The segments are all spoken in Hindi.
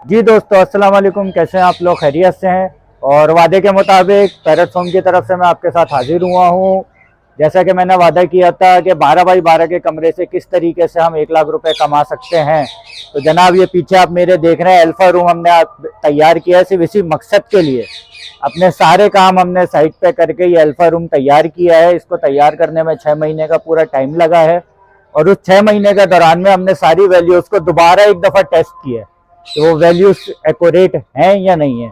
जी दोस्तों, अस्सलाम वालेकुम। कैसे हैं आप लोग? खैरियत से हैं? और वादे के मुताबिक पैरट फार्म की तरफ से मैं आपके साथ हाजिर हुआ हूँ। जैसा कि मैंने वादा किया था कि 12 बाई 12 के कमरे से किस तरीके से हम 1 लाख रुपए कमा सकते हैं। तो जनाब, ये पीछे आप मेरे देख रहे हैं, अल्फा रूम हमने तैयार किया है सिर्फ इसी मकसद के लिए। अपने सारे काम हमने साइट पे करके ये अल्फा रूम तैयार किया है। इसको तैयार करने में 6 महीने का पूरा टाइम लगा है। और उस 6 महीने के दौरान में हमने सारी वैल्यूज को दोबारा एक दफ़ा टेस्ट किया है कि वो वैल्यूज एक्यूरेट हैं या नहीं है।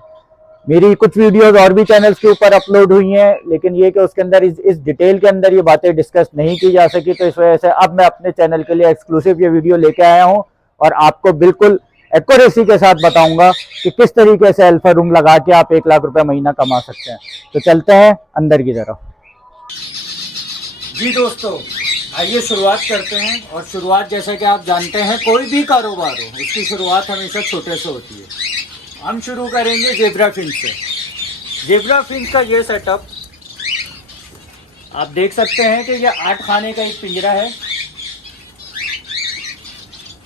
मेरी कुछ वीडियोस और भी चैनल्स के ऊपर अपलोड हुई हैं, लेकिन ये कि उसके अंदर इस डिटेल के अंदर ये बातें डिस्कस नहीं की जा सकी, तो इस वजह से अब मैं अपने चैनल के लिए एक्सक्लूसिव ये वीडियो लेके आया हूँ और आपको बिल्कुल एक्यूरेसी के साथ बताऊंगा कि किस तरीके से अल्फा रूम लगा के आप 1 लाख रुपए महीना कमा सकते हैं। तो चलते हैं अंदर की तरफ। जी दोस्तों, आइए शुरुआत करते हैं। और शुरुआत, जैसे कि आप जानते हैं, कोई भी कारोबार हो उसकी शुरुआत हमेशा छोटे से होती है। हम शुरू करेंगे जेब्रा फिंच से। जेब्रा फिंच का ये सेटअप आप देख सकते हैं कि ये 8 खाने का एक पिंजरा है।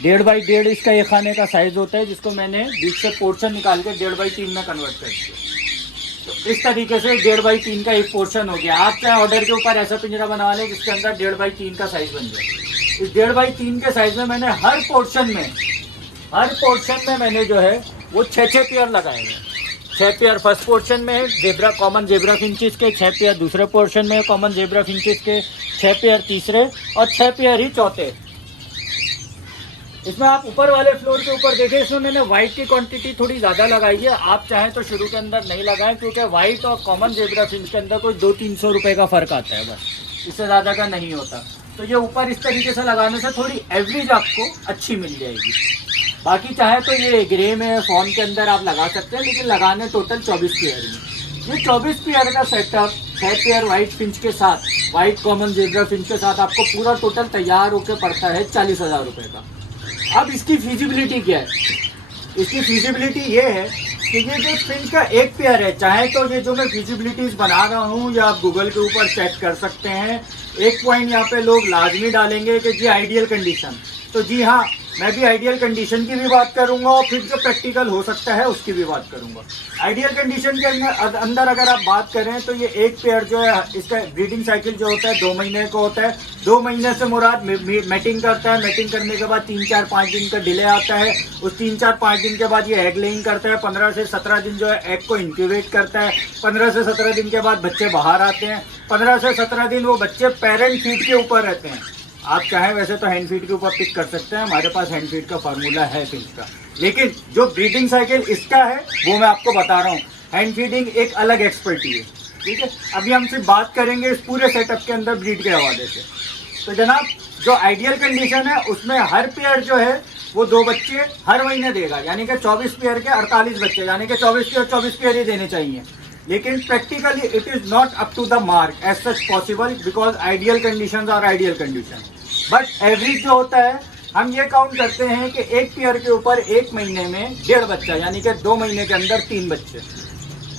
1.5 बाई 1.5 इसका एक खाने का साइज होता है, जिसको मैंने बीच से पोर्शन निकाल के 1.5 बाई 3 में कन्वर्ट कर दिया। तो इस तरीके से 1.5 बाई 3 का एक पोर्शन हो गया। आप चाहे ऑर्डर के ऊपर ऐसा पिंजरा बनवा लें जिसके अंदर 1.5 बाई 3 का साइज बन जाए। इस 1.5 बाई 3 के साइज में मैंने हर पोर्शन में मैंने जो है वो 6 पेयर लगाए हैं। 6 पेयर फर्स्ट पोर्शन में है जेब्रा, कॉमन जेब्रा फिंचेस के, 6 पेयर दूसरे पोर्शन में है कॉमन जेब्रा फिंचेस के, 6 पेयर तीसरे और 6 पेयर ही चौथे। इसमें आप ऊपर वाले फ्लोर के ऊपर देखें, इसमें मैंने वाइट की क्वांटिटी थोड़ी ज़्यादा लगाई है। आप चाहें तो शुरू के अंदर नहीं लगाएं, क्योंकि वाइट और कॉमन जेब्रा फिंच के अंदर कोई 200-300 रुपये का फ़र्क आता है, बस इससे ज़्यादा का नहीं होता। तो ये ऊपर इस तरीके से लगाने से थोड़ी एवरेज आपको अच्छी मिल जाएगी। बाकी चाहे तो ये ग्रे में फॉर्म के अंदर आप लगा सकते हैं, लेकिन लगाने टोटल 24 पेयर में। ये 24 पेयर का सेटअप 6 पेयर वाइट फिंच के साथ, वाइट कॉमन जेब्रा फिंच के साथ आपको पूरा टोटल तैयार होकर पड़ता है 40,000 रुपये का। अब इसकी फिजिबिलिटी क्या है? इसकी फिजिबिलिटी ये है कि ये जो फिंच का एक पेयर है, चाहे तो ये जो मैं फिजिबिलिटीज बना रहा हूँ या आप गूगल के ऊपर चेक कर सकते हैं। एक पॉइंट यहाँ पे लोग लाजमी डालेंगे कि जी आइडियल कंडीशन। तो जी हाँ, मैं भी आइडियल कंडीशन की भी बात करूंगा और फिर जो प्रैक्टिकल हो सकता है उसकी भी बात करूंगा। आइडियल कंडीशन के अंदर अगर आप बात करें तो ये एक पेयर जो है, इसका ब्रीडिंग साइकिल जो होता है 2 महीने का होता है। 2 महीने से मुराद मैटिंग करता है। मैटिंग करने के बाद 3-4-5 दिन का डिले आता है। उस 3-4-5 दिन के बाद ये एग लेइंग करता है। 15 से 17 दिन जो है एग को इंक्यूबेट करता है। 15 से 17 दिन के बाद बच्चे बाहर आते हैं। 15 से 17 दिन वो बच्चे पेरेंट फीड के ऊपर रहते हैं। आप चाहें वैसे तो हैंड फीड के ऊपर पिक कर सकते हैं, हमारे पास हैंड फीड का फार्मूला है फिंच का। लेकिन जो ब्रीडिंग साइकिल इसका है वो मैं आपको बता रहा हूँ। हैंड फीडिंग एक अलग एक्सपर्टी है, ठीक है। अभी हम सिर्फ बात करेंगे इस पूरे सेटअप के अंदर ब्रीड के हवाले से। तो जनाब, जो आइडियल कंडीशन है उसमें हर पेयर जो है वो 2 बच्चे हर महीने देगा, यानी कि 24 पेयर के 48 बच्चे, यानी कि 24 पेयर ही देने चाहिए। लेकिन practically it is not up to the mark as such possible, because ideal conditions are ideal condition. But average जो होता है, हम ये काउंट करते हैं कि एक पेयर के ऊपर एक महीने में 1.5 बच्चा, यानी कि 2 महीने के अंदर 3 बच्चे।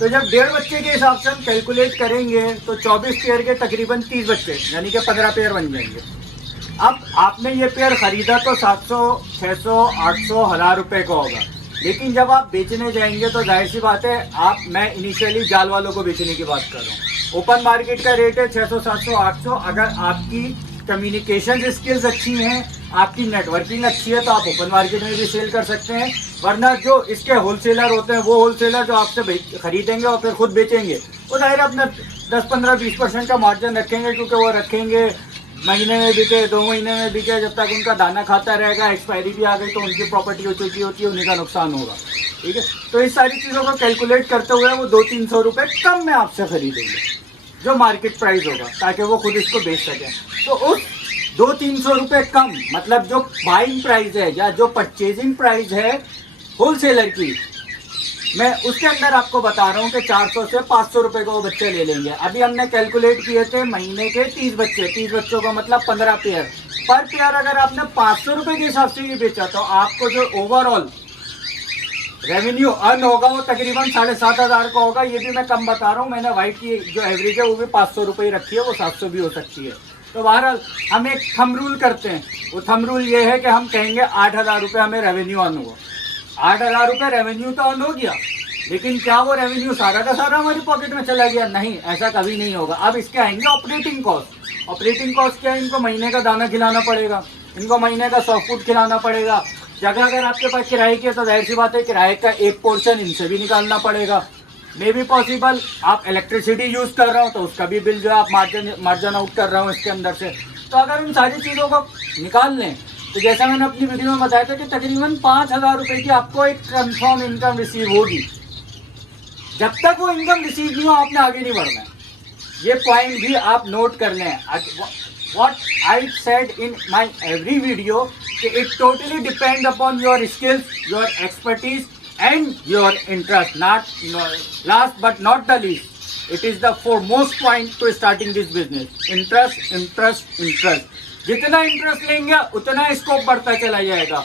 तो जब 1.5 बच्चे के हिसाब से हम कैलकुलेट करेंगे तो 24 पेयर के तकरीबन 30 बच्चे, यानी कि 15 पेयर बन जाएंगे। अब आपने ये पेयर खरीदा तो 700, 600, 800, 1000 रुपये का होगा। लेकिन जब आप बेचने जाएंगे तो जाहिर सी बात है, मैं इनिशियली जाल वालों को बेचने की बात कर रहा हूँ। ओपन मार्केट का रेट है 600, 700, 800। अगर आपकी कम्युनिकेशन स्किल्स अच्छी हैं, आपकी नेटवर्किंग अच्छी है, तो आप ओपन मार्केट में भी सेल कर सकते हैं। वरना जो इसके होलसेलर होते हैं, वो होलसेलर जो आपसे खरीदेंगे और फिर खुद बेचेंगे, वो जाहिर अपना 10, 15, 20% का मार्जिन रखेंगे, क्योंकि वो रखेंगे महीने में बिके, 2 महीने में बिके, जब तक उनका दाना खाता रहेगा। एक्सपायरी भी आ गई तो उनकी प्रॉपर्टी हो चुकी होती है, उन्हीं का नुकसान होगा, ठीक है। तो इस सारी चीज़ों को कैलकुलेट करते हुए वो 200-300 रुपये कम में आपसे खरीदेंगे, जो मार्केट प्राइस होगा, ताकि वो खुद इसको बेच सकें। तो उस 200-300 रुपये कम, मतलब जो बाइंग प्राइस है या जो परचेजिंग प्राइस है होलसेलर की, मैं उसके अंदर आपको बता रहा हूँ कि 400 से 500 रुपये को वो बच्चे ले लेंगे। अभी हमने कैलकुलेट किए थे महीने के 30 बच्चे, 30 बच्चों का मतलब 15 पेयर। पर पेयर अगर आपने 500 रुपये के हिसाब से ये बेचा तो आपको जो ओवरऑल रेवेन्यू अर्न होगा वो तकरीबन 7,500 का होगा। ये भी मैं कम बता रहा हूँ, मैंने वाइट की जो एवरेज है वो भी 500 रुपये रखी है, वो 700 भी हो सकती है। तो बहरहाल हम एक थंब रूल करते हैं। वो थंब रूल ये है कि हम कहेंगे 8,000 रुपये हमें रेवेन्यू अर्न हुआ। 8,000 रुपये रेवेन्यू तो अर्न हो गया, लेकिन क्या वो रेवेन्यू सारा का सारा हमारी पॉकेट में चला गया? नहीं, ऐसा कभी नहीं होगा। अब इसके आएंगे ऑपरेटिंग कॉस्ट। ऑपरेटिंग कॉस्ट क्या है? इनको महीने का दाना खिलाना पड़ेगा, इनको महीने का सॉफ्ट फूड खिलाना पड़ेगा। जगह अगर आपके पास किराए की है तो जाहिर सी बात है किराए का एक पोर्शन इनसे भी निकालना पड़ेगा। मे बी पॉसिबल आप इलेक्ट्रिसिटी यूज़ कर रहे हो तो उसका भी बिल जो है आप मार्जिन आउट कर रहे हो इसके अंदर से। तो अगर इन सारी चीज़ों को निकाल लें तो जैसा मैंने अपनी वीडियो में बताया था कि तकरीबन 5,000 रुपये की आपको एक कंफर्म इनकम रिसीव होगी। जब तक वो इनकम रिसीव नहीं हो आपने आगे नहीं बढ़ना है। ये पॉइंट भी आप नोट कर लें। What I said in my every video, it totally depends upon your skills, your expertise and your interest. Not last but not the least, it is the foremost point to starting this business. Interest, interest, interest. जितना इंटरेस्ट लेंगे उतना स्कोप बढ़ता चला जाएगा।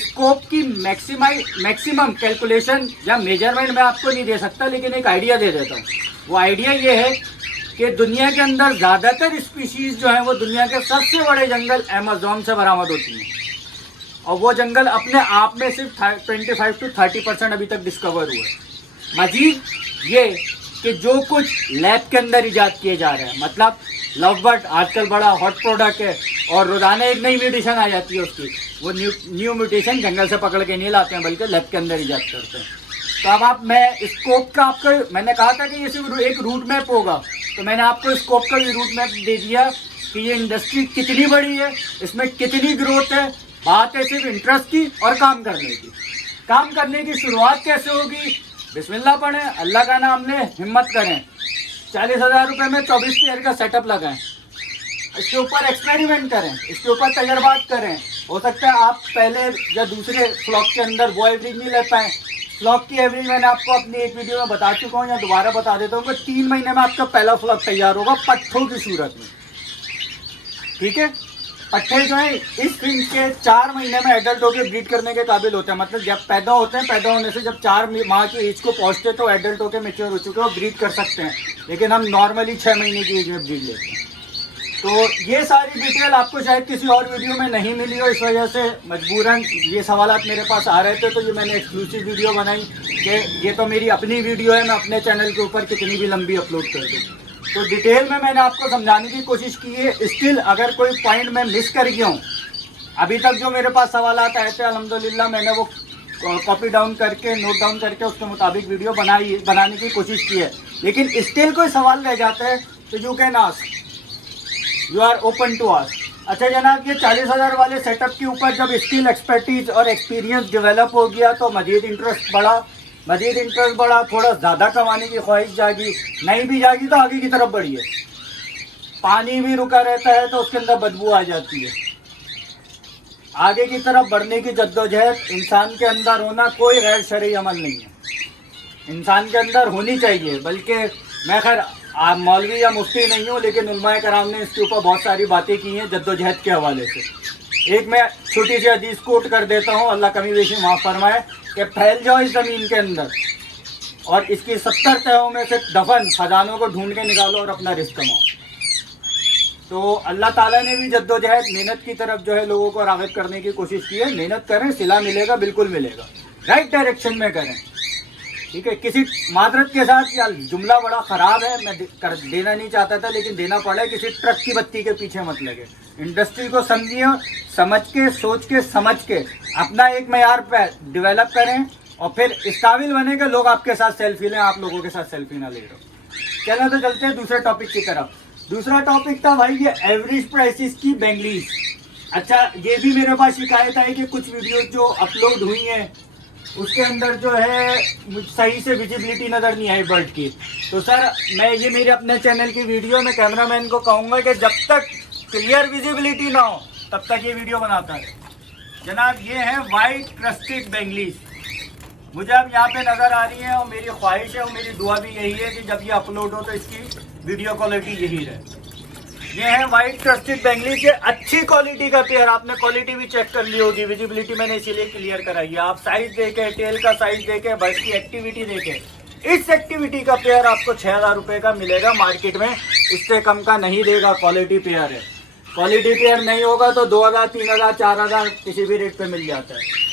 स्कोप की मैक्सिमम कैलकुलेशन या मेजरमेंट मैं आपको नहीं दे सकता, लेकिन एक आइडिया दे देता हूँ। वो आइडिया ये है कि दुनिया के अंदर ज़्यादातर स्पीशीज़ जो हैं वो दुनिया के सबसे बड़े जंगल अमेज़न से बरामद होती हैं, और वो जंगल अपने आप में सिर्फ 25 to 30% अभी तक डिस्कवर हुआ है। मजीद ये कि जो कुछ लैब के अंदर इजाद किए जा रहे हैं, मतलब लव बर्ड आजकल बड़ा हॉट प्रोडक्ट है और रोज़ाना एक नई म्यूटेशन आ जाती है उसकी। वो न्यू म्यूटेशन जंगल से पकड़ के नहीं लाते हैं बल्कि लैब के अंदर इजाद करते हैं। तो अब मैं स्कोप का आपको मैंने कहा था कि ये सिर्फ एक रूट मैप होगा, तो मैंने आपको स्कोप का भी रूट मैप दे दिया कि ये इंडस्ट्री कितनी बड़ी है, इसमें कितनी ग्रोथ है। बात है सिर्फ इंटरेस्ट की और काम करने की। काम करने की शुरुआत कैसे होगी? बिस्मिल्लाह पढ़ें, अल्लाह का नाम लें, हिम्मत करें। 40,000 रुपये में 24 पेयर का सेटअप लगाएं, इसके ऊपर एक्सपेरिमेंट करें, इसके ऊपर तजर्बात करें। हो सकता है आप पहले या दूसरे फ्लॉक के अंदर वो एवरेज नहीं ले पाएँ। फ्लॉक की एवरेज मैंने आपको अपनी एक वीडियो में बता चुका हूँ या दोबारा बता देता हूँ कि 3 महीने में आपका पहला फ्लॉक तैयार होगा पट्ठों की सूरत में। ठीक है, पट्ठे जो है इस फिंच के 4 महीने में एडल्ट होकर ब्रीड करने के काबिल होते हैं। मतलब जब पैदा होते हैं, पैदा होने से जब 4 माह की एज को पहुँचते तो एडल्ट होकर मेच्योर हो चुके हो ब्रीड कर सकते हैं, लेकिन हम नॉर्मली 6 महीने की एज में ब्रीड लेते हैं। तो ये सारी डिटेल आपको शायद किसी और वीडियो में नहीं मिली हो, इस वजह से मजबूरन ये सवालात मेरे पास आ रहे थे, तो ये मैंने एक्सक्लूसिव वीडियो बनाई कि ये तो मेरी अपनी वीडियो है, मैं अपने चैनल के ऊपर कितनी भी लंबी अपलोड कर दूँ। तो डिटेल में मैंने आपको समझाने की कोशिश की है। स्टिल अगर कोई पॉइंट मैं मिस कर गया हूँ, अभी तक जो मेरे पास सवालात आए थे अल्हम्दुलिल्लाह मैंने वो कॉपी डाउन करके नोट डाउन करके उसके मुताबिक वीडियो बनाने की कोशिश की है। लेकिन स्टिल कोई सवाल रह जाता है तो you can ask, you are open to ask. अच्छा जनाब, ये 40,000 वाले सेटअप के ऊपर जब स्किल, एक्सपर्टीज और एक्सपीरियंस डेवलप हो गया तो मजीद इंटरेस्ट बढ़ा, थोड़ा ज़्यादा कमाने की ख्वाहिश जागी, नहीं भी जागी तो आगे की तरफ बढ़िए। पानी भी रुका रहता है तो उसके अंदर बदबू आ जाती है। आगे की तरफ बढ़ने की जद्दोजहद इंसान के अंदर होना कोई गैर शरई अमल नहीं है, इंसान के अंदर होनी चाहिए। बल्कि मैं खैर मौलवी या मुफ्ती नहीं हूँ, लेकिन उलमाए कराम ने इसके ऊपर बहुत सारी बातें की हैं जद्दोजहद के हवाले से। एक मैं छोटी सी हदीस कोट कर देता हूँ, अल्लाह कमी बेशी माफ़ फरमाए, कि फैल जाओ इस ज़मीन के अंदर और इसकी 70 तहों में से दफन खजानों को ढूंढ के निकालो और अपना रिस्क कमाओ। तो अल्लाह ताला ने भी जद्दोजहद, मेहनत की तरफ जो है लोगों को राग़िब करने की कोशिश की है। मेहनत करें, सिला मिलेगा, बिल्कुल मिलेगा, राइट डायरेक्शन में करें। ठीक है, किसी माजरत के साथ, या जुमला बड़ा ख़राब है, मैं देना नहीं चाहता था लेकिन देना पड़ा है, किसी ट्रक की बत्ती के पीछे मत लगे। इंडस्ट्री को समझिए, समझ के, सोच के, समझ के अपना एक मयार पे डेवलप करें और फिर इस काबिल बने कि लोग आपके साथ सेल्फी लें, आप लोगों के साथ सेल्फी ना ले रहे हो। चलो तो चलते हैं दूसरे टॉपिक की तरफ। दूसरा टॉपिक था भाई ये एवरेज प्राइसेस की बेंगलीज। अच्छा, ये भी मेरे पास शिकायत आई कि कुछ वीडियोज जो अपलोड हुई हैं उसके अंदर जो है सही से विजिबिलिटी नज़र नहीं आई बर्ड की। तो सर मैं ये मेरे अपने चैनल की वीडियो में कैमरामैन को कहूँगा कि जब तक क्लियर विजिबिलिटी ना हो तब तक ये वीडियो बनाता है। जनाब ये है वाइट क्रस्टेड बेंगलीज, मुझे अब यहाँ पे नज़र आ रही है और मेरी ख्वाहिश है और मेरी दुआ भी यही है कि जब ये अपलोड हो तो इसकी वीडियो क्वालिटी यही रहे। ये है वाइट क्रस्टेड बेंगलीज, ये अच्छी क्वालिटी का पेयर। आपने क्वालिटी भी चेक कर ली होगी, विजिबिलिटी मैंने इसीलिए क्लियर कराई है। आप साइज देखें, टेल का साइज देखें, बर्ड की एक्टिविटी देखें। इस एक्टिविटी का पेयर आपको 6,000 रुपये का मिलेगा मार्केट में, इससे कम का नहीं देगा। क्वालिटी पेयर है, क्वालिटी पेयर नहीं होगा तो 2,000, 3,000, 4,000 किसी भी रेट पे मिल जाता है।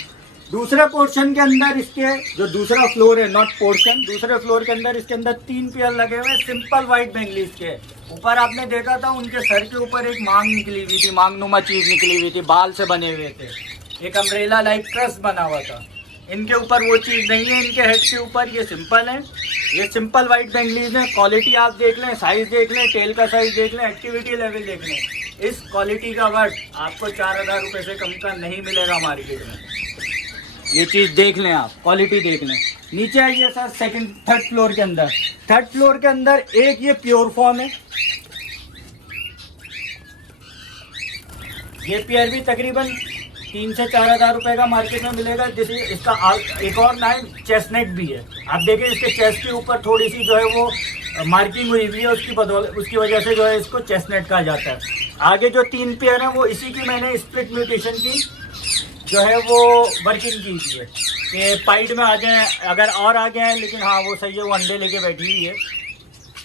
दूसरे पोर्शन के अंदर इसके जो दूसरा फ्लोर है, नॉट पोर्शन, दूसरे फ्लोर के अंदर इसके अंदर 3 पेयर लगे हुए सिंपल वाइट बेंगलीज के। ऊपर आपने देखा था उनके सर के ऊपर एक मांग निकली हुई थी, मांगनुमा चीज निकली हुई थी, बाल से बने हुए थे, एक अम्ब्रेला लाइक क्रस्ट बना हुआ था। इनके ऊपर वो चीज़ नहीं है, इनके हेड के ऊपर ये सिंपल है, ये सिंपल वाइट बेंगलीज है। क्वालिटी आप देख लें, साइज देख लें, टेल का साइज देख लें, एक्टिविटी लेवल देख लें। इस क्वालिटी का वर्थ आपको 4000 रुपये से कम का नहीं मिलेगा मार्केट में। ये चीज़ देख लें आप, क्वालिटी देख लें। नीचे आइए सर, थर्ड फ्लोर के अंदर। थर्ड फ्लोर के अंदर एक ये प्योर फॉर्म है, ये पेयर भी तकरीबन 3 से 4000 रुपये का मार्केट में मिलेगा। जैसे इसका एक और नाम चेस्टनट भी है। आप देखें इसके चेस्ट के ऊपर थोड़ी सी जो है वो मार्किंग हुई हुई है, उसकी वजह से जो है इसको चेस्टनट कहा जाता है। आगे जो 3 पेयर हैं वो इसी की मैंने स्प्लिट म्यूटेशन की जो है वो वर्किंग की थी है कि पाइड में आ जाए, अगर और आ गए हैं, लेकिन हाँ वो सही है, वो अंडे लेके बैठी हुई है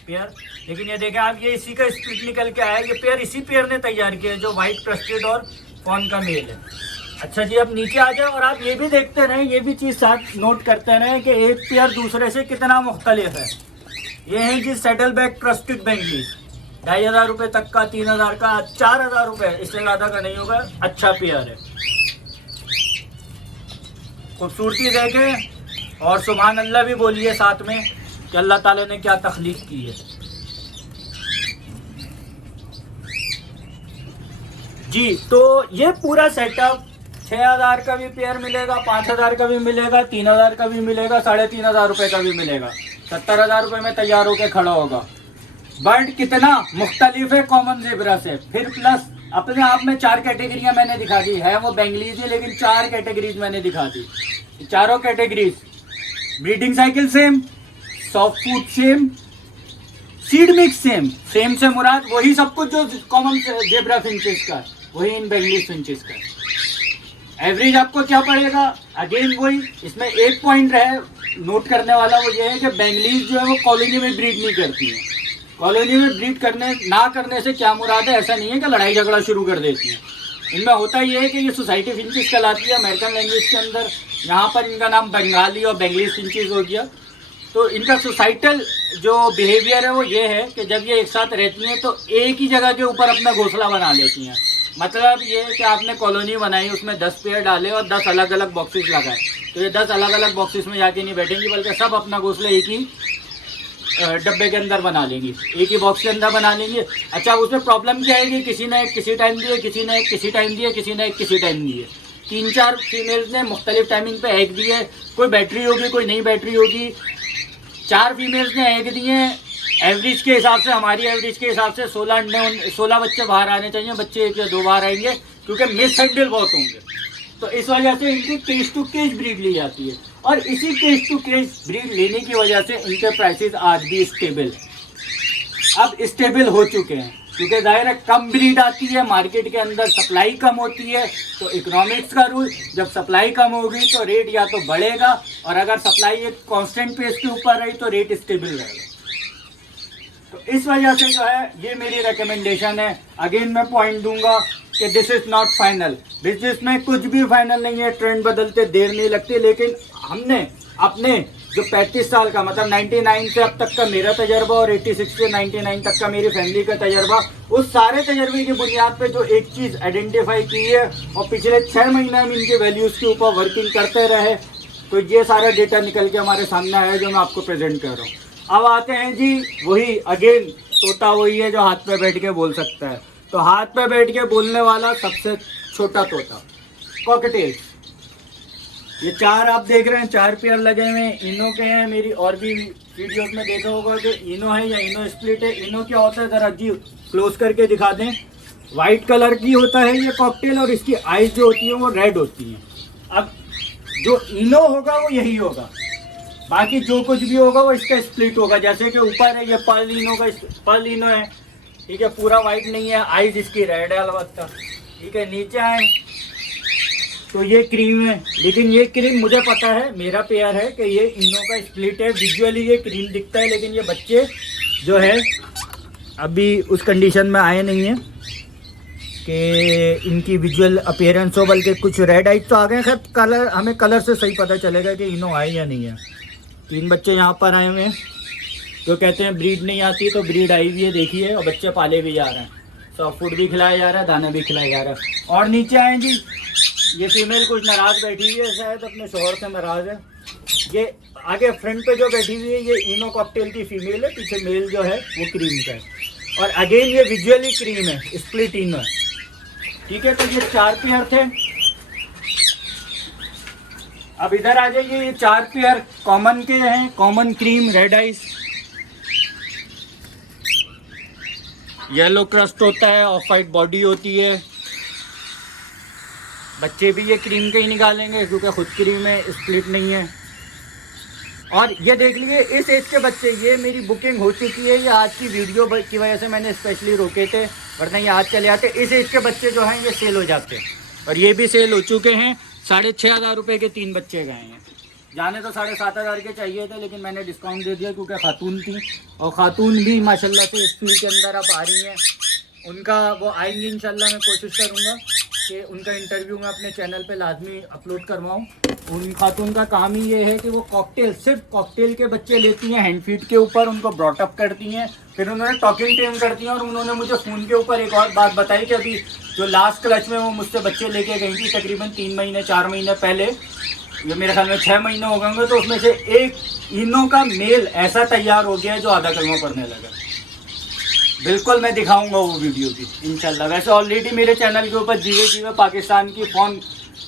पेयर। लेकिन ये देखें आप, ये इसी का स्प्लिट निकल के आया है। ये पेयर इसी पेयर ने तैयार किया है जो वाइट क्रस्टेड और फॉन का मेल है। अच्छा जी, अब नीचे आ जाए और आप ये भी देखते रहें, ये भी चीज़ साथ नोट करते रहें कि एक पेयर दूसरे से कितना मुख्तलिफ है। ये है जी सेटल बैक क्रस्टेड बेंगलीज, 2500 रुपये तक का, 3000 का, 4000 रुपये, इससे ज़्यादा का नहीं होगा। अच्छा पेयर है, खूबसूरती देखें और सुभान अल्लाह भी बोलिए साथ में कि अल्लाह ताला ने क्या तख्लीक की है जी। तो ये पूरा सेटअप 6000 का भी पेयर मिलेगा, 5000 का भी मिलेगा, 3000 का भी मिलेगा, 3500 रुपये का भी मिलेगा, 70000 रुपये में तैयार होकर खड़ा होगा। बर्ड कितना मुख्तलिफ है कॉमन ज़ेब्रा से। फिर प्लस अपने आप में 4 कैटेगरियां मैंने दिखा दी है, वो बेंगलीज है लेकिन 4 कैटेगरीज मैंने दिखा दी। चारों categories breeding cycle same, soft food same, seed mix same. Same से मुराद वही सब कुछ जो कॉमन ज़ेब्रा फिंचेस का, वही इन बेंगलीज फिंचेस का। एवरेज आपको क्या पड़ेगा, अगेन वही। इसमें एक पॉइंट रहे नोट करने वाला, वो ये है कि बेंगलीज जो है वो कॉलोनी में ब्रीड नहीं करती हैं। कॉलोनी में ब्रीड ना करने से क्या मुराद है, ऐसा नहीं है कि लड़ाई झगड़ा शुरू कर देती हैं। इनमें होता ये है कि ये सोसाइटी फिंचेस कहलाती है अमेरिकन लैंग्वेज के अंदर। यहाँ पर इनका नाम बंगाली और बेंगलीज फिंचेस हो गया। तो इनका सोसाइटल जो बिहेवियर है वो ये है कि जब ये एक साथ रहती हैं तो एक ही जगह के ऊपर अपना घोंसला बना लेती हैं। मतलब ये है कि आपने कॉलोनी बनाई, उसमें 10 पेयर डाले और 10 अलग अलग बॉक्सेस लगाए, तो ये 10 अलग अलग बॉक्सेस में जाके नहीं बैठेंगी, बल्कि सब अपना घोंसला एक ही डब्बे के अंदर बना लेंगी, एक ही बॉक्स के अंदर बना लेंगे। अच्छा, उसमें प्रॉब्लम क्या है कि किसी ने एक किसी टाइम दिए, किसी ने एक किसी टाइम दिए, किसी ने एक किसी टाइम दिए। 3-4 फीमेल्स ने मुख्तलिफ टाइमिंग पे एग दिए, कोई बैटरी होगी कोई नहीं बैटरी होगी। 4 फीमेल्स ने एग दिए, एवरेज के हिसाब से, हमारी एवरेज के हिसाब से 16 बच्चे बाहर आने चाहिए। बच्चे 1 या 2 बाहर आएंगे क्योंकि मिस हैंडल बहुत होंगे। तो इस वजह से इनकी केस टू केस ब्रीड ली जाती है, और इसी केस टू केस ब्रीड लेने की वजह से इनके प्राइसेस आज भी स्टेबल है। अब स्टेबल हो चुके हैं क्योंकि जाहिर है कम ब्रीड आती है मार्केट के अंदर, सप्लाई कम होती है। तो इकोनॉमिक्स का रूल, जब सप्लाई कम होगी तो रेट या तो बढ़ेगा, और अगर सप्लाई एक कांस्टेंट पेस के ऊपर रही तो रेट स्टेबल रहेगा। तो इस वजह से जो है ये मेरी रिकमेंडेशन है। अगेन मैं पॉइंट दूंगा कि this is not final. Business में कुछ भी फाइनल नहीं है, ट्रेंड बदलते देर नहीं लगती। लेकिन हमने अपने जो 35 साल का, मतलब 99 से अब तक का मेरा तजर्बा और 86 से 99 तक का मेरी फैमिली का तजर्बा, उस सारे तजर्बे की बुनियाद पे जो एक चीज़ आइडेंटिफाई की है और पिछले 6 महीने में इनके वैल्यूज़ के ऊपर वर्किंग करते रहे, तो ये सारा डेटा निकल के हमारे सामने आया जो मैं आपको प्रेजेंट कर रहा हूँ। अब आते हैं जी, वही अगेन तोता वही है जो हाथ पे बैठ के बोल सकता है। तो हाथ पे बैठ के बोलने वाला सबसे छोटा तोता कॉकटेल। ये 4 आप देख रहे हैं, 4 पेयर लगे हुए हैं, इनो के हैं। मेरी और भी वीडियोस में देखा होगा कि इनो है या इनो स्प्लिट है। इनो क्या होता है ज़रा जी क्लोज करके दिखा दें। वाइट कलर की होता है ये कॉकटेल, और इसकी आइज जो होती है वो रेड होती हैं। अब जो इनो होगा वो यही होगा, बाकी जो कुछ भी होगा वो इसका स्प्लिट होगा। जैसे कि ऊपर है ये पर्ल इनो का, पर्ल इनो है, ठीक है, पूरा वाइट नहीं है, आइज इसकी रेड है अलबत्ता, ठीक है। नीचे आए तो ये क्रीम है, लेकिन ये क्रीम मुझे पता है, मेरा पेयर है कि ये इनो का स्प्लिट है। विजुअली ये क्रीम दिखता है, लेकिन ये बच्चे जो है अभी उस कंडीशन में आए नहीं हैं कि इनकी विजुअल अपीयरेंस हो, बल्कि कुछ रेड आइज तो आ गए। खैर कलर, हमें कलर से सही पता चलेगा कि इनो आए या नहीं है। 3 बच्चे यहाँ पर आए हुए हैं, तो कहते हैं ब्रीड नहीं आती, तो ब्रीड आई हुई है देखिए, और बच्चे पाले भी जा रहे हैं, सॉफ्ट फूड भी खिलाया जा रहा है, दाना भी खिलाया जा रहा है। और नीचे आए जी, ये फीमेल कुछ नाराज़ बैठी हुई है, शायद अपने शोहर से नाराज़ है। ये आगे फ्रंट पे जो बैठी हुई है ये इनो कॉकटेल की फीमेल है, पीछे मेल जो है वो क्रीम का है। और अगेन ये विजुअली क्रीम है, स्प्लिट इनो है, ठीक है। तो ये 4 पेयर थे। अब इधर आ जाइए, ये 4 पेयर कॉमन के हैं, common cream red eyes. Yellow crust होता है, ऑफ वाइट बॉडी होती है। बच्चे भी ये क्रीम के ही निकालेंगे क्योंकि खुद क्रीम है, स्प्लिट नहीं है। और ये देख लीजिए इस एज के बच्चे, ये मेरी बुकिंग हो चुकी है, ये आज की वीडियो की वजह से मैंने स्पेशली रोके थे, वरना ये आज चले आते। इस एज के बच्चे जो हैं ये सेल हो जाते हैं, और ये भी सेल हो चुके हैं। 6,500 रुपये के 3 बच्चे गए हैं। जाने तो 7,500 के चाहिए थे, लेकिन मैंने डिस्काउंट दे दिया क्योंकि खातून थी, और खातून भी माशाल्लाह से इस फील्ड के अंदर अब आ रही हैं। उनका वो आएंगी इंशाल्लाह, मैं कोशिश करूँगा कि उनका इंटरव्यू मैं अपने चैनल पे लाजमी अपलोड करवाऊँ। उन खातून का काम ही ये है कि वो कॉकटेल, सिर्फ कॉकटेल के बच्चे लेती हैं, हैंड फीड के ऊपर उनको ब्रॉटअप करती हैं, फिर उन्होंने टॉकिंग टेम करती हैं। और उन्होंने मुझे फ़ोन के ऊपर एक और बात बताई कि अभी जो लास्ट क्लच में वो मुझसे बच्चे लेके गई थी, तकरीबन 3 महीने 4 महीने पहले, ये मेरे ख्याल में 6 महीने हो गए, तो उसमें से एक इनो का मेल ऐसा तैयार हो गया है जो आधा कलमा पढ़ने लगा। बिल्कुल मैं दिखाऊंगा वो वीडियो भी इंशाल्लाह। वैसे ऑलरेडी मेरे चैनल के ऊपर जीवे पाकिस्तान की फॉर्म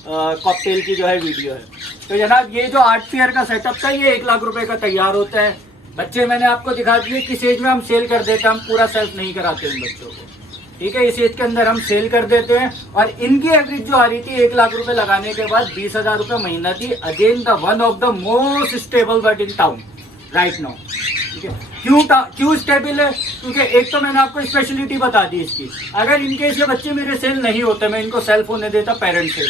कॉकटेल की जो है वीडियो है। तो जनाब ये जो 8 पेयर का सेटअप था ये 1 लाख रुपए का तैयार होता है। बच्चे मैंने आपको दिखा दिए, किस एज में हम सेल कर देते हैं, हम पूरा सेल्फ नहीं कराते उन बच्चों को, ठीक है। इस एज के अंदर हम सेल कर देते हैं। और इनकी एवरेज जो आ रही थी 1 लाख रुपए लगाने के बाद 20,000 रुपये महीना थी। Again the one of the most stable bird in town right now, ठीक है। क्यों स्टेबल है? क्योंकि एक तो मैंने आपको स्पेशलिटी बता दी इसकी, अगर इनके ये बच्चे मेरे सेल नहीं होते, मैं इनको सेल्फ होने देता पेरेंट्स से,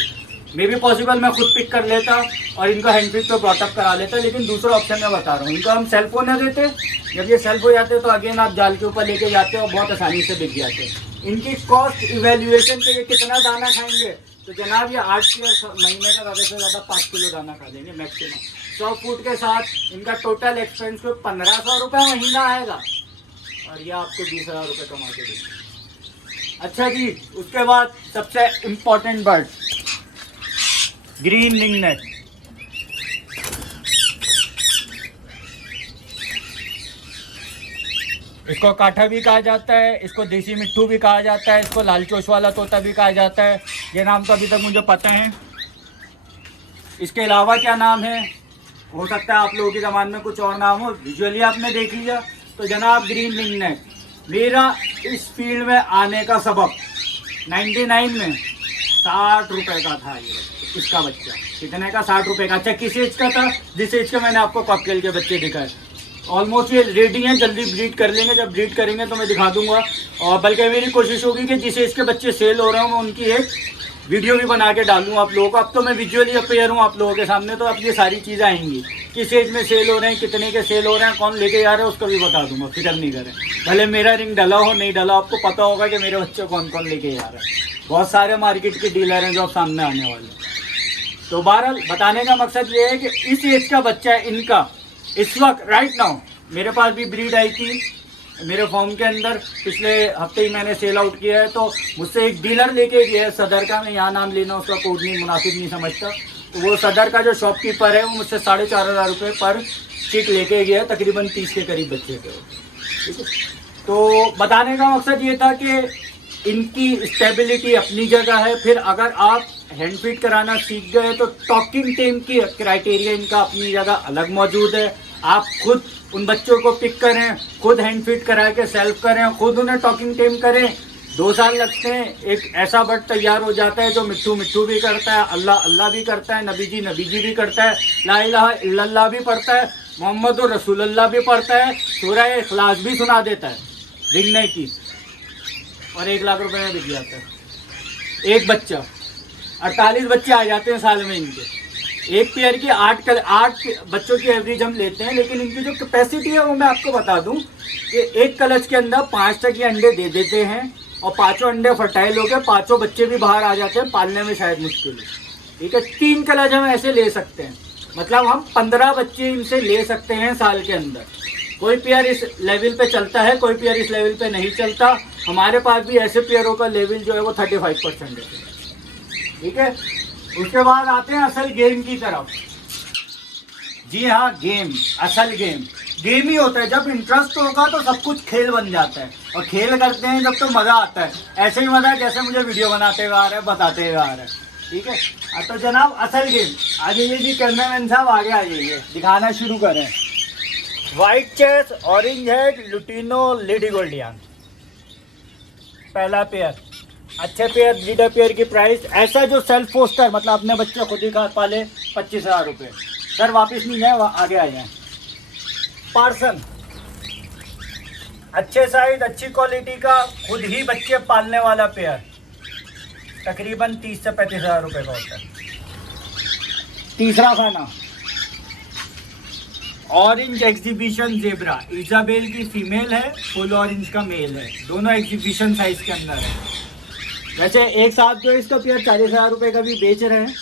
मे भी पॉसिबल मैं खुद पिक कर लेता और इनको हैंडपिक पे ब्रॉटअप करा लेता, लेकिन दूसरा ऑप्शन मैं बता रहा हूँ, इनको हम सेल्फ होने देते। जब ये सेल्फ हो जाते तो अगेन आप जाल के ऊपर लेके जाते हो और बहुत आसानी से बिक जाते हैं। इनकी कॉस्ट इवेल्युएशन के लिए कितना दाना खाएंगे, तो जनाब ये 8 पेयर महीने का ज़्यादा से ज़्यादा 5 किलो दाना खा देंगे मैक्सिमम। 100 फूड के साथ इनका टोटल एक्सपेंस को 1,500 रुपये महीना आएगा, और ये आपको 20,000 रुपये कमा के देंगे। अच्छा जी, उसके बाद सबसे इम्पोर्टेंट बर्ड ग्रीन रिंगनेक। इसको काठा भी कहा जाता है, इसको देसी मिट्ठू भी कहा जाता है, इसको लाल चोच वाला तोता भी कहा जाता है। ये नाम तो अभी तक मुझे पता है। इसके अलावा क्या नाम है, हो सकता है आप लोगों की ज़बान में कुछ और नाम हो, विजुअली आपने देख लिया। तो जनाब ग्रीन रिंगनेक मेरा इस फील्ड में आने का सबब 99 में 60 रुपये का था। ये इसका बच्चा कितने का? 60 रुपये का। अच्छा किस एज का था? जिस एज का मैंने आपको कॉकटेल के बच्चे दिखाए। ऑलमोस्ट ये रेडी हैं, जल्दी ब्रीड कर लेंगे। जब ब्रीड करेंगे तो मैं दिखा दूंगा, और बल्कि मेरी कोशिश होगी कि जिस एज के बच्चे सेल हो रहे हों मैं उनकी एक वीडियो भी बना के डालूँ आप लोगों को। अब तो मैं विजुअली अपेयर हूँ आप लोगों के सामने, तो अब ये सारी चीज़ें आएंगी, किस एज में सेल हो रहे हैं, कितने के सेल हो रहे हैं, कौन लेके जा रहे हैं, उसका भी बता दूंगा, फिक्र नहीं करें। भले मेरा रिंग डला हो नहीं डला, आपको पता होगा कि मेरे बच्चे कौन कौन लेके जा रहे हैं। बहुत सारे मार्केट के डीलर हैं जो अब सामने आने वाले हैं। तो बहरहाल बताने का मकसद ये है कि इस एज का बच्चा है इनका इस वक्त राइट नाउ। मेरे पास भी ब्रीड आई थी मेरे फॉर्म के अंदर, पिछले हफ्ते ही मैंने सेल आउट किया है। तो मुझसे एक डीलर लेके गया है सदर का, मैं यहाँ नाम लेना उसका कोड नहीं मुनासिब नहीं समझता, तो वो सदर का जो शॉपकीपर है वो मुझसे 4,500 रुपये पर चिक लेके गया, तकरीबन 30 के करीब बच्चे थे, ठीक है। तो बताने का मकसद ये था कि इनकी स्टेबिलिटी अपनी जगह है। फिर अगर आप हैंड फीड कराना सीख गए तो टॉकिंग टेम की क्राइटेरिया इनका अपनी जगह अलग मौजूद है। आप खुद उन बच्चों को पिक करें, खुद हैंड फीड करा के सेल्फ करें, खुद उन्हें टॉकिंग टेम करें, 2 साल लगते हैं, एक ऐसा बर्ड तैयार हो जाता है जो मिट्ठू मिट्ठू भी करता है, अल्लाह अल्लाह भी करता है, नबी जी भी करता है, ला इलाहा इल्लल्लाह भी पढ़ता है, मोहम्मद रसूलुल्लाह भी पढ़ता है, सूरह इखलास भी सुना देता है रिंगने की, और 1 लाख रुपए में बिक जाता है एक बच्चा। 48 बच्चे आ जाते हैं साल में इनके। एक पेयर की 8 बच्चों की एवरेज हम लेते हैं, लेकिन इनकी जो कैपेसिटी है वो मैं आपको बता दूं कि एक क्लच के अंदर 5 तक ये अंडे दे देते हैं। और पांचों अंडे फर्टाइल हो गए, पांचों बच्चे भी बाहर आ जाते हैं, पालने में शायद मुश्किल है। ठीक है, 3 कलच हम ऐसे ले सकते हैं, मतलब हम 15 बच्चे इनसे ले सकते हैं साल के अंदर। कोई पेयर इस लेवल पे चलता है, कोई पेयर इस लेवल पे नहीं चलता। हमारे पास भी ऐसे पेयरों का लेवल जो है वो 35% है। ठीक है, उसके बाद आते हैं असल गेम की तरफ। जी हाँ, गेम, असल गेम ही होता है। जब इंटरेस्ट होगा तो सब कुछ खेल बन जाता है, और खेल करते हैं जब तो मज़ा आता है। ऐसे ही मज़ा जैसे मुझे वीडियो बनाते हुए आ रहा है, बताते हुए आ रहा है। ठीक है, तो जनाब असल गेम आ जाइए जी, कैमरामैन साहब आगे आ जाइए, दिखाना शुरू करें। White chest, orange head, lutino, lady Gouldian, पहला पेयर। अच्छे पेयर, ब्रीडर पेयर की प्राइस ऐसा जो सेल्फ पोस्टर, मतलब अपने बच्चे खुद ही पाले, 25,000 रुपये। सर वापस नहीं जाए, आगे आ जाए। पार्सन, अच्छे साइज, अच्छी क्वालिटी का, खुद ही बच्चे पालने वाला पेयर, तकरीबन 30 से 35,000 रुपये का होता है। तीसरा खाना, ऑरेंज एग्जीबिशन जेब्रा, इजाबेल की फीमेल है, फुल ऑरेंज का मेल है, दोनों एग्जीबिशन साइज के अंदर है। वैसे एक साथ जो इसका पेयर 40,000 रुपये का भी बेच रहे हैं,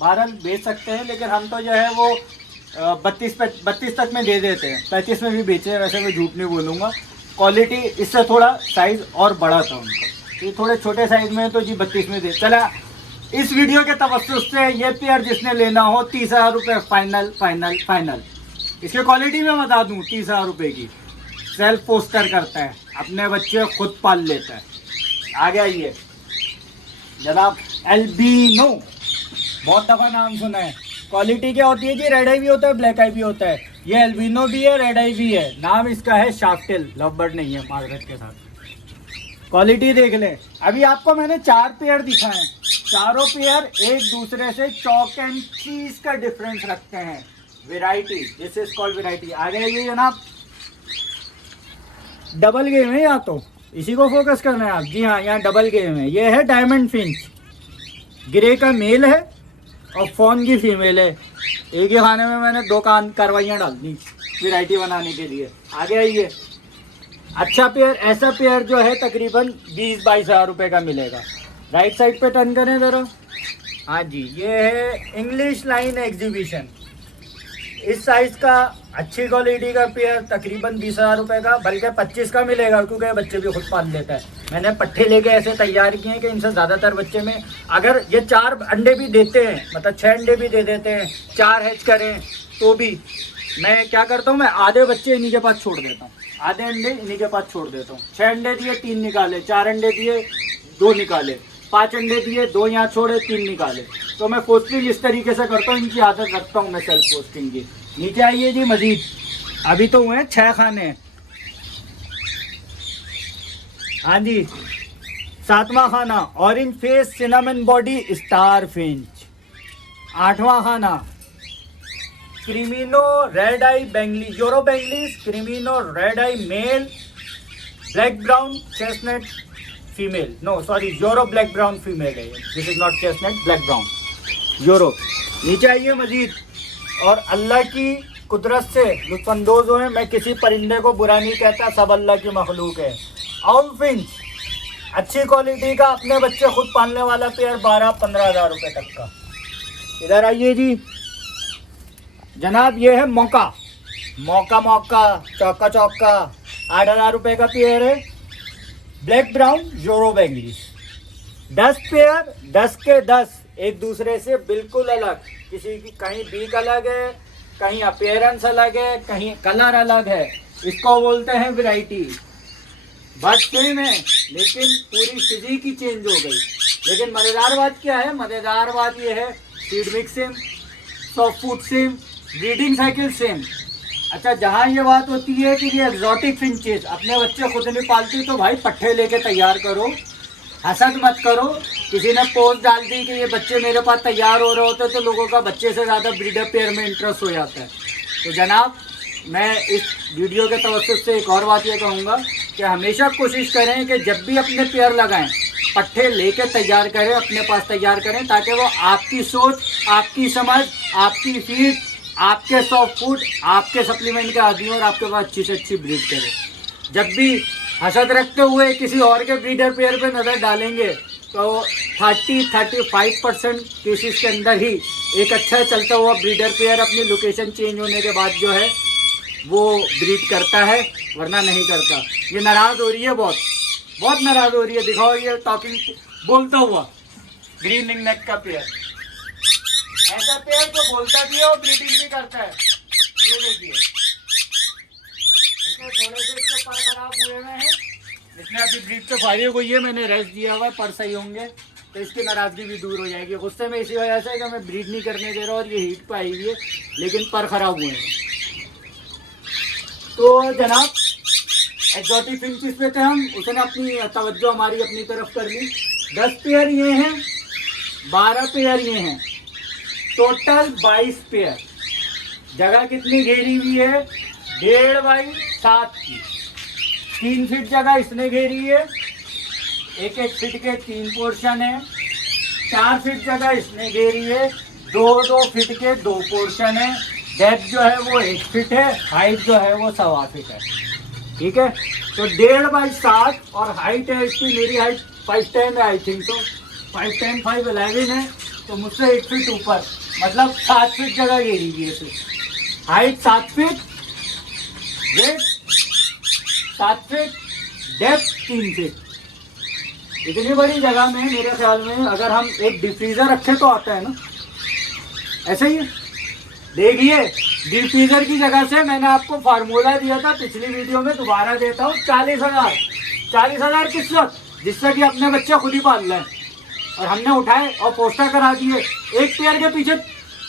बहरहाल बेच सकते हैं, लेकिन हम तो जो है वो 32 तक में दे देते हैं, 35 में भी बेचे हैं। वैसे मैं झूठ नहीं बोलूँगा, क्वालिटी इससे थोड़ा साइज़ और बड़ा था उनका, ये थोड़े छोटे साइज़ में तो जी 32 में दे। चला, इस वीडियो के तवस्सुस से ये पेयर जिसने लेना हो 30,000 रुपये फाइनल फाइनल फाइनल। इसकी क्वालिटी मैं बता दूँ, 30,000 रुपये की, सेल्फ पोस्टर करता है, अपने बच्चे खुद पाल लेता है। आगे आइए जनाब, एल्बिनो, बहुत दफ़ा नाम सुना है। क्वालिटी क्या होती है जी, रेड आई भी होता है, ब्लैक आई भी होता है। ये एल्बिनो भी है, रेड आई भी है। नाम इसका है शाफ्टेल, लवबर्ड नहीं है मार्गरेट के साथ। क्वालिटी देख लें। अभी आपको मैंने 4 पेयर दिखाए, चारों पेयर एक दूसरे से चॉक एंड चीज का डिफरेंस रखते हैं। Variety, this is called variety. आ गया ये जनाब, डबल गेम है, या तो इसी को फोकस करना है आप। जी हाँ, यहाँ डबल गेम है। ये है डायमंड फिंच, ग्रे का मेल है और फॉन की फीमेल है। एक ही खाने में मैंने 2 कार्रवाइयाँ डाल दी वैरायटी बनाने के लिए। आगे आइए, अच्छा पेयर, ऐसा पेयर जो है तकरीबन 20-22 हज़ार रुपये का मिलेगा। राइट साइड पे टर्न करें ज़रा। हाँ जी, ये है इंग्लिश लाइन एग्जीबिशन। इस साइज़ का अच्छी क्वालिटी का पेयर तकरीबन 20,000 रुपये का, बल्कि 25 का मिलेगा, क्योंकि बच्चे भी खुद पाल लेता है। मैंने पट्टे लेके ऐसे तैयार किए हैं कि इनसे ज़्यादातर बच्चे में, अगर ये 4 अंडे भी देते हैं, मतलब 6 अंडे भी दे देते हैं, 4 हैच करें तो भी मैं क्या करता हूँ, मैं आधे बच्चे इन्हीं के पास छोड़ देता हूँ, आधे अंडे इन्हीं के पास छोड़ देता हूँ। 6 अंडे दिए 3 निकाले, 4 अंडे दिए 2 निकाले, 5 अंडे दिए 2 यहाँ छोड़े 3 निकाले। तो मैं पोस्टिंग इस तरीके से करता हूँ, इनकी आदत रखता हूँ मैं सेल्फ पोस्टिंग की। नीचे आइए जी, मजीद अभी तो हुए 6 खाने। हाँ जी, 7वां खाना, orange face cinnamon body star finch. 8वां खाना, cremino red eye Bengali, euro Bengalis, cremino red eye male, black brown chestnut female, no sorry, euro black brown female है, this is not chestnut, black brown euro. नीचे आइए मजीद, और अल्लाह की कुदरत से लुत्फानंदोज़ हुए। मैं किसी परिंदे को बुरा नहीं कहता, सब अल्लाह की मखलूक है। आउल फिंच, अच्छी क्वालिटी का, अपने बच्चे खुद पालने वाला पेयर, 12-15 हज़ार रुपये तक का। इधर आइए जी जनाब, ये है मौका, चौका 8,000 रुपये का पेयर है, ब्लैक ब्राउन यूरो बेंगलीज। 10 पेयर, 10 के 10 एक दूसरे से बिल्कुल अलग, किसी की कहीं बीक अलग है, कहीं अपीयरेंस अलग है, कहीं कलर अलग है। इसको बोलते हैं वैरायटी। बट सेम है, लेकिन पूरी फिजिक ही चेंज हो गई। लेकिन मज़ेदार बात क्या है, मज़ेदार बात ये है, seed mix same, soft food same, breeding cycle same. अच्छा, जहाँ ये बात होती है कि ये एग्जॉटिक फिंचेस अपने बच्चे खुद नहीं पालती, तो भाई पट्टे लेके तैयार करो, हसद मत करो। किसी ने पोस्ट डाल दी कि ये बच्चे मेरे पास तैयार हो रहे होते, तो लोगों का बच्चे से ज़्यादा ब्रीडर पेयर में इंटरेस्ट हो जाता है। तो जनाब, मैं इस वीडियो के तवज्जुह से एक और बात ये कहूँगा कि हमेशा कोशिश करें कि जब भी अपने पेयर लगाएं, पट्टे लेके तैयार करें, अपने पास तैयार करें, ताकि वो आपकी सोच, आपकी समझ, आपकी फीड, आपके सॉफ्ट फूड, आपके सप्लीमेंट के आदि और आपके पास अच्छी से अच्छी ब्रीड करे। जब भी हसद रखते हुए किसी और के ब्रीडर पेयर पे नज़र डालेंगे तो 30-35% केसेस के अंदर ही एक अच्छा चलता हुआ ब्रीडर पेयर अपनी लोकेशन चेंज होने के बाद जो है वो ब्रीड करता है, वरना नहीं करता। ये नाराज़ हो रही है, बहुत नाराज़ हो रही है। दिखाओ ये टॉकिंग बोलता हुआ ग्रीन रिंग नेक का पेयर, ऐसा पेयर जो बोलता भी है और ब्रीडिंग भी करता है। ये देखिए, थोड़े से इसके पर खराब हुए हुए हैं, इसने अभी ब्रीड से फारिग हुई है, मैंने रेस्ट दिया हुआ है, पर सही होंगे तो इसकी नाराज़गी भी दूर हो जाएगी। गुस्से में इसी वजह से कि मैं ब्रीड नहीं करने दे रहा और ये हीट पे आई हुई है, लेकिन पर खराब हुए हैं। तो जनाब एक्सोटिक फिंचेस पे थे हम, उसने अपनी तवज्जो हमारी अपनी तरफ कर ली। 10 पेयर ये हैं, 12 पेयर ये हैं, टोटल 22 पेयर। जगह कितनी घेरी हुई है? 1.5 बाई 7 की। 3 फीट जगह इसने घेरी है, 1-1 फीट के 3 पोर्शन है। 4 फीट जगह इसने घेरी है, 2-2 फीट के 2 पोर्शन है। डेप्थ जो है वो 1 फीट है, हाइट जो है वो 1.25 फीट है। ठीक है, तो 1.5 बाई 7 और हाइट है इसकी, मेरी हाइट 5'10" है आई थिंक, तो 5'10", 5'11" है, तो मुझसे 1 फीट ऊपर, मतलब 7 फीट जगह घेरी है इसे। Height 7 feet, weight 7 feet, depth 3 feet. इतनी बड़ी जगह में मेरे ख्याल में अगर हम एक डिफ्यूज़र रखें तो आता है ना, ऐसे ही है। देखिए, डिफ्यूज़र की जगह से मैंने आपको फार्मूला दिया था पिछली वीडियो में, दोबारा देता हूँ। 40,000 किस वक्त? जिससे कि अपने बच्चे खुद ही पाल लें, और हमने उठाए और पोस्टर करा दिए। एक पेयर के पीछे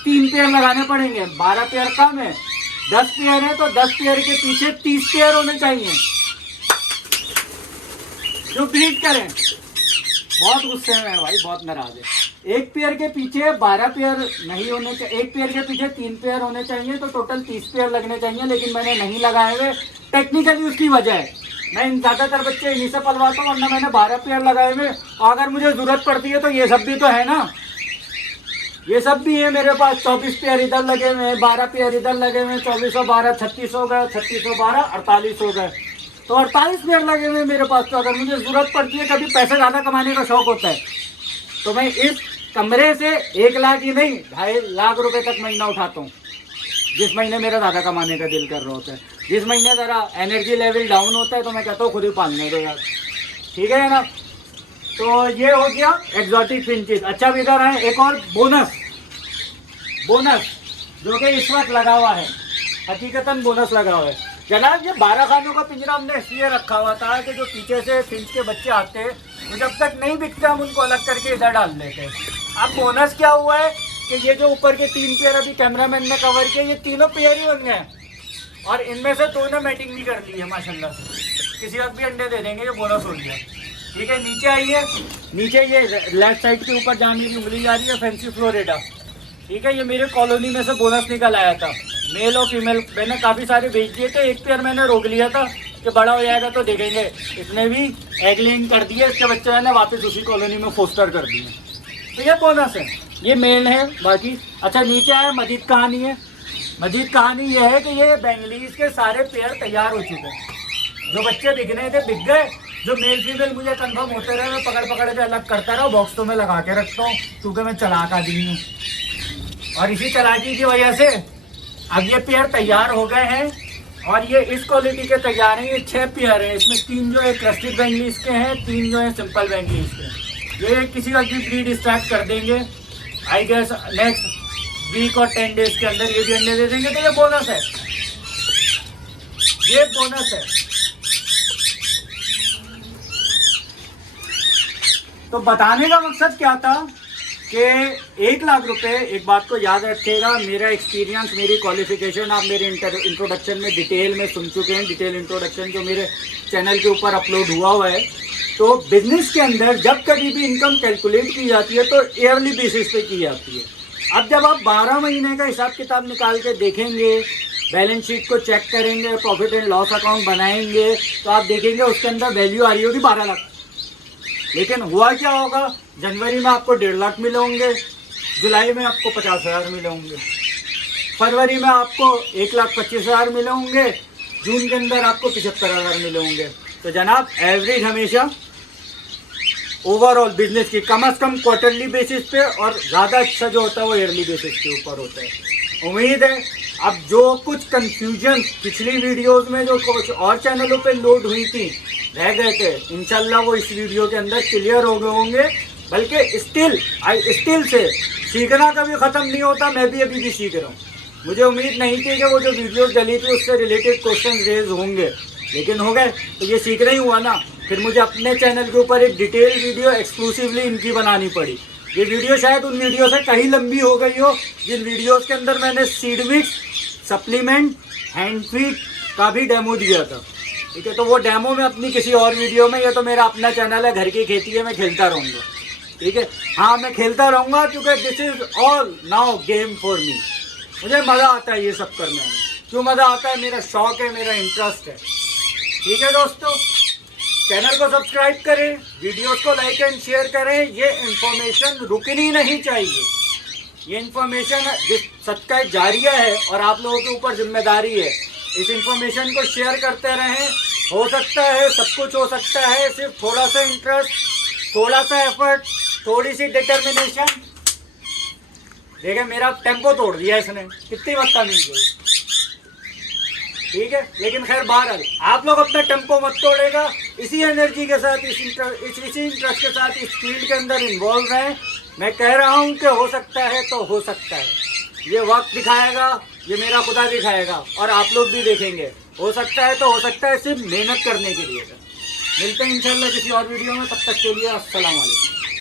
3 पेयर लगाने पड़ेंगे, 12 पेयर कम है, 10 पेयर है तो 10 पेयर के पीछे 30 पेयर होने चाहिए जो ब्रीड करें। बहुत गुस्से में है भाई, बहुत नाराज है। एक पेयर के पीछे 12 पेयर नहीं होने चाहिए, एक पेयर के पीछे 3 पेयर होने चाहिए, तो टोटल 30 पेयर लगने चाहिए, लेकिन मैंने नहीं लगाए हुए। टेक्निकली उसकी वजह है, मैं ज़्यादातर बच्चे इन्हीं से पलवाता हूँ, वरना मैंने 12 पेयर लगाए हुए। और अगर मुझे ज़रूरत पड़ती है तो ये सब भी तो है ना, ये सब भी है मेरे पास। 24 पेयर इधर लगे हुए हैं, 12 पेयर इधर लगे हुए हैं, 2412, 36 हो गए, 3612, 48 हो गए, तो 48 पेयर लगे हुए हैं मेरे पास। तो अगर मुझे ज़रूरत पड़ती है, कभी पैसे ज़्यादा कमाने का शौक होता है, तो मैं इस कमरे से 1 लाख ही नहीं 2.5 लाख रुपए तक महीना उठाता हूँ। जिस महीने मेरा ज़्यादा कमाने का दिल कर रहा होता है, जिस महीने ज़रा एनर्जी लेवल डाउन होता है, तो मैं कहता हूँ खुद ही पालने दो यार। ठीक है ना, तो ये हो गया एक्सोटिक फिंचेस। अच्छा, भी इधर है एक और बोनस जो कि इस वक्त लगा हुआ है, हकीकतन बोनस लगा हुआ है जनाब। ये 12 खानों का पिंजरा हमने इसलिए रखा हुआ था कि जो पीछे से फिंच के बच्चे आते हैं, तो जब तक नहीं बिकते हम उनको अलग करके इधर डाल देते हैं। अब बोनस क्या हुआ है कि ये जो ऊपर के 3 पेयर अभी कैमरामैन ने कवर किए, ये तीनों पेयर ही बन गए, और इनमें से 2 ने मैटिंग भी कर ली है माशाल्लाह से। किसी वक्त भी अंडे दे देंगे, ये बोनस हो गया। ठीक है, नीचे आइए, नीचे ये लेफ्ट साइड के ऊपर जाने की उंगली जा रही है, फैंसी फ्लोरिडा। ठीक है, ये मेरे कॉलोनी में से बोनस निकल आया था, मेल और फीमेल मैंने काफ़ी सारे बेच दिए थे। एक पेयर मैंने रोक लिया था कि बड़ा हो जाएगा तो देखेंगे, इसने भी एग लेइंग कर दिए, इसके बच्चे मैंने वापस उसी कॉलोनी में फोस्टर कर दिए। तो ये बोनस है, ये मेल है बाकी। अच्छा, नीचे आया, मजीद कहानी है। मजीद कहानी ये है कि ये बेंगलीज के सारे पेयर तैयार हो चुके हैं। जो बच्चे बिकने थे बिक गए, जो मेल फीमेल मुझे कंफर्म होते रहे, मैं पकड़ के अलग करता रहा, बॉक्स तो मैं लगा के रखता हूँ, क्योंकि मैं चालाक आदमी हूँ। और इसी चालाकी की वजह से अब ये पेयर तैयार हो गए हैं, और ये इस क्वालिटी के तैयार हैं। ये 6 पेयर हैं, इसमें 3 जो है क्रेस्टेड बेंगलीज के हैं, 3 जो है सिंपल बेंगलीज के। ये किसी वक्त भी ब्रीड स्टार्ट कर देंगे, आई गेस नेक्स्ट वीक और 10 डेज के अंदर ये भी अंडे दे देंगे। तो ये बोनस है, ये बोनस है। तो बताने का मकसद क्या था कि 1 लाख रुपए, एक बात को याद रखिएगा, मेरा एक्सपीरियंस, मेरी क्वालिफिकेशन आप मेरे इंट्रोडक्शन में डिटेल में सुन चुके हैं। डिटेल इंट्रोडक्शन जो मेरे चैनल के ऊपर अपलोड हुआ है। तो बिजनेस के अंदर जब कभी भी इनकम कैलकुलेट की जाती है तो ईयरली बेसिस पे की जाती है। अब जब आप 12 महीने का हिसाब किताब निकाल के देखेंगे, बैलेंस शीट को चेक करेंगे, प्रॉफिट एंड लॉस अकाउंट बनाएंगे, तो आप देखेंगे उसके अंदर वैल्यू आ रही होगी 12 लाख। लेकिन हुआ क्या होगा, जनवरी में आपको 1.5 लाख मिले होंगे, जुलाई में आपको 50,000 मिले होंगे, फरवरी में आपको 1,25,000 मिले होंगे, जून के अंदर आपको 75,000 मिले होंगे, तो जनाब एवरेज हमेशा ओवरऑल बिजनेस की कम से कम क्वार्टरली बेसिस पे और ज़्यादा अच्छा जो होता है वो ईयरली बेसिस के ऊपर होता है। उम्मीद है अब जो कुछ कंफ्यूजन पिछली वीडियोस में जो कुछ और चैनलों पे लोड हुई थी रह गए थे, इंशाल्लाह वो इस वीडियो के अंदर क्लियर हो गए होंगे। बल्कि स्टिल से सीखना कभी ख़त्म नहीं होता, मैं भी अभी भी सीख रहा हूँ। मुझे उम्मीद नहीं थी कि वो जो वीडियोस डली थी उससे रिलेटेड क्वेश्चन रेज होंगे, लेकिन हो गए, तो ये सीखना ही हुआ ना। फिर मुझे अपने चैनल के ऊपर एक डिटेल वीडियो एक्सक्लूसिवली इनकी बनानी पड़ी। ये वीडियो शायद उन वीडियो से कहीं लंबी हो गई हो जिन वीडियोस के अंदर मैंने seed mix, supplement, hand feed का भी डेमो दिया था। ठीक है, तो वो डेमो में अपनी किसी और वीडियो में, ये तो मेरा अपना चैनल है, घर की खेती है, मैं खेलता रहूँगा। ठीक है, हाँ मैं खेलता रहूँगा क्योंकि this is all now game for me. मुझे मज़ा आता है ये सब करने में। क्यों मज़ा आता है? मेरा शौक है, मेरा इंटरेस्ट है। ठीक है दोस्तों, चैनल को सब्सक्राइब करें, वीडियोस को लाइक एंड शेयर करें। ये इन्फॉर्मेशन रुकनी नहीं चाहिए। ये इन्फॉर्मेशन जिस सदका जारिया है और आप लोगों के ऊपर जिम्मेदारी है, इस इन्फॉर्मेशन को शेयर करते रहें। हो सकता है सब कुछ हो सकता है, सिर्फ थोड़ा सा इंटरेस्ट, थोड़ा सा एफर्ट, थोड़ी सी डिटर्मिनेशन। देखिए मेरा टेम्पो तोड़ दिया इसने, कितनी बदतमीज़ी है। ठीक है, लेकिन खैर बहरहाल आप लोग अपना टेम्पो मत तोड़ेगा। इसी एनर्जी के साथ, इसी इंटरेस्ट के साथ इस फील्ड के अंदर इन्वॉल्व रहें। मैं कह रहा हूँ कि हो सकता है तो हो सकता है, ये वक्त दिखाएगा, ये मेरा खुदा दिखाएगा और आप लोग भी देखेंगे। हो सकता है तो हो सकता है, सिर्फ मेहनत करने के लिए। मिलते हैं इंशाल्लाह किसी और वीडियो में, तब तक के लिए अस्सलाम वालेकुम।